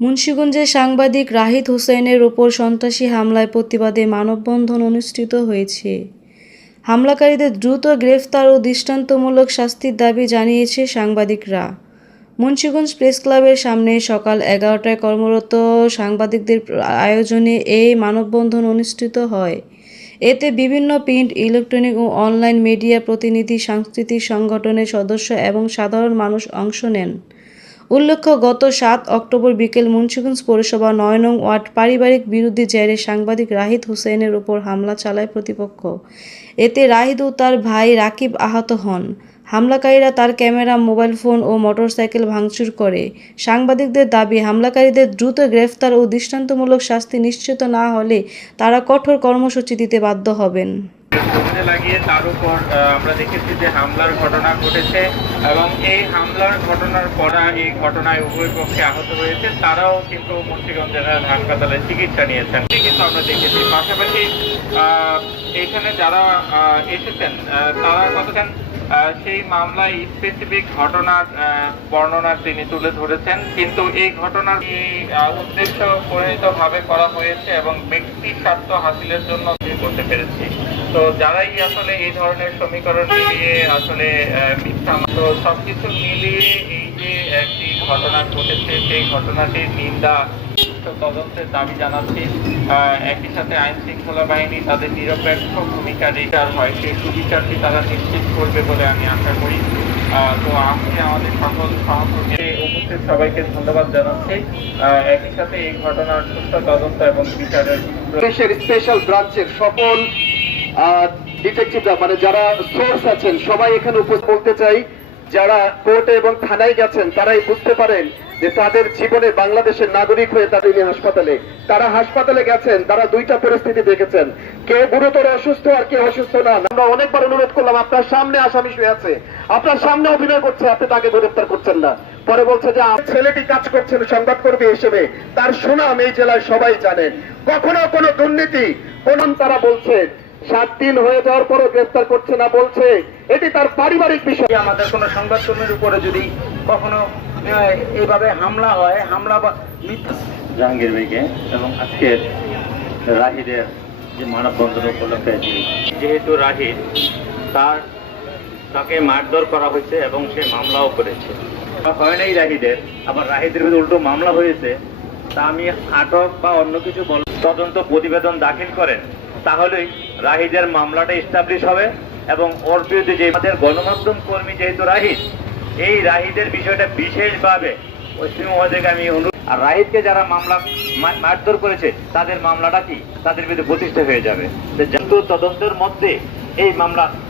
মুন্সিগঞ্জে সাংবাদিক রাহিদ হোসেনের ওপর সন্ত্রাসী হামলায় প্রতিবাদে মানববন্ধন অনুষ্ঠিত হয়েছে। হামলাকারীদের দ্রুত গ্রেফতার ও দৃষ্টান্তমূলক শাস্তির দাবি জানিয়েছে সাংবাদিকরা। মুন্সিগঞ্জ প্রেস ক্লাবের সামনে সকাল এগারোটায় কর্মরত সাংবাদিকদের আয়োজনে এই মানববন্ধন অনুষ্ঠিত হয়। এতে বিভিন্ন প্রিন্ট, ইলেকট্রনিক ও অনলাইন মিডিয়া প্রতিনিধি, সাংস্কৃতিক সংগঠনের সদস্য এবং সাধারণ মানুষ অংশ নেন। উল্লেখ্য, গত সাত অক্টোবর বিকেল মুন্সিগঞ্জ পৌরসভা নয় নং ওয়ার্ড পারিবারিক বিরোধী জেরে সাংবাদিক রাহিদ হুসেনের উপর হামলা চালায় প্রতিপক্ষ। এতে রাহিদ ও তার ভাই রাকিব আহত হন। হামলাকারীরা তার ক্যামেরা, মোবাইল ফোন ও মোটরসাইকেল ভাঙচুর করে। সাংবাদিকদের দাবি, হামলাকারীদের দ্রুত গ্রেফতার ও দৃষ্টান্তমূলক শাস্তি নিশ্চিত না হলে তারা কঠোর কর্মসূচি দিতে বাধ্য হবেন। কাজে লাগিয়ে তার উপর আমরা দেখেছি যে হামলার ঘটনা ঘটেছে এবং এই হামলার ঘটনার পরা এই ঘটনায় উভয় পক্ষে আহত হয়েছে। তারাও কিন্তু মুন্সিগঞ্জ জেনারেল হাসপাতালে চিকিৎসা নিয়েছেন। কিন্তু আমরা দেখেছি পাশাপাশি আহ, এইখানে যারা এসেছেন তারা আহ, সেই মামলায় স্পেসিফিক ঘটনার বর্ণনা তিনি তুলে ধরেছেন। কিন্তু এই ঘটনার উদ্দেশ্য পরিণতভাবে করা হয়েছে এবং ব্যক্তি স্বার্থ হাসিলের জন্য করতে পেরেছি? তো যারাই আসলে এই ধরনের সমীকরণ মিলিয়ে আসলে মিথ্যা তো সবকিছু মিলিয়ে এই যে একটি ঘটনা ঘটেছে, সেই ঘটনাটির নিন্দা তদন্তের দাবি জানাচ্ছি একই সাথে আইন শৃঙ্খলা বাহিনী তাদের নিরপেক্ষ ভূমিকা হয়। সেই সুবিচারটি তারা নিশ্চিত করবে বলে আমি আশা করি। তো আমাদের সকল সহকর্মী উপস্থিত সবাইকে ধন্যবাদ জানাচ্ছি। একই সাথে এই ঘটনার সুষ্ঠু তদন্ত এবং বিচারের দেশের স্পেশাল ব্রাঞ্চের সকল ডিটেকটিভরা মানে যারা সোর্স আছেন, সবাই এখানে উপস্থিত। বলতে চাই যারা কোর্টে এবং থানায় গেছেন, তারাই বুঝতে পারেন যে তাদের জীবনে বাংলাদেশের নাগরিক হয়ে নিয়ে হাসপাতালে। তারা হাসপাতালে গেছেন, তারা দুইটা পরিস্থিতি দেখেছেন। কেউ গুরুতর অসুস্থ আর কেউ অসুস্থ না, আমরা অনেকবার অনুরোধ করলাম, আপনার সামনে আসামি শুয়ে আছে। আপনার সামনে অভিনয় করছে, আপনি তাকে গ্রেফতার করছেন না। পরে বলছে যে ছেলেটি কাজ করছেন সংবাদকর্মী হিসেবে। তার সুনাম এই জেলায় সবাই জানেন কখনো কোনো দুর্নীতি, কোন তারা বলছে সাত দিন হয়ে যাওয়ার পরও গ্রেফতার করছে না বলছে। এটি তার পারিবারিক বিষয়। আমাদের কোনো সংবাদকর্মীর উপরে যদি কখনো এইভাবে হামলা হয় হামলা বা মিথ্যা জাহাঙ্গীর ভাইকে এবং আজকের রাহিদের যে মানববন্ধন উপলক্ষে যেহেতু রাহিদ তার তাকে মারধর করা হয়েছে এবং সে মামলাও করেছে। হয় নাই রাহিদের আবার রাহিদের বিরুদ্ধে উল্টো মামলা হয়েছে তা আমি আটক বা অন্য কিছু বল তদন্ত প্রতিবেদন দাখিল করেন। তাহলেই রাহিদের মামলাটা এস্টাবলিশ হবে এবং ওর বিরুদ্ধে যে আমাদের গণমাধ্যম কর্মী যেহেতু রাহিদ, এই রাহিদের বিষয়টা বিশেষভাবে পশ্চিম পশ্চিমবঙ্গকে আমি অনুরোধ আর রাহিদকে যারা মামলা মারধর করেছে, তাদের মামলাটা কি? তাদের বিরুদ্ধে প্রতিষ্ঠা হয়ে যাবে। তদন্তের মধ্যে এই মামলা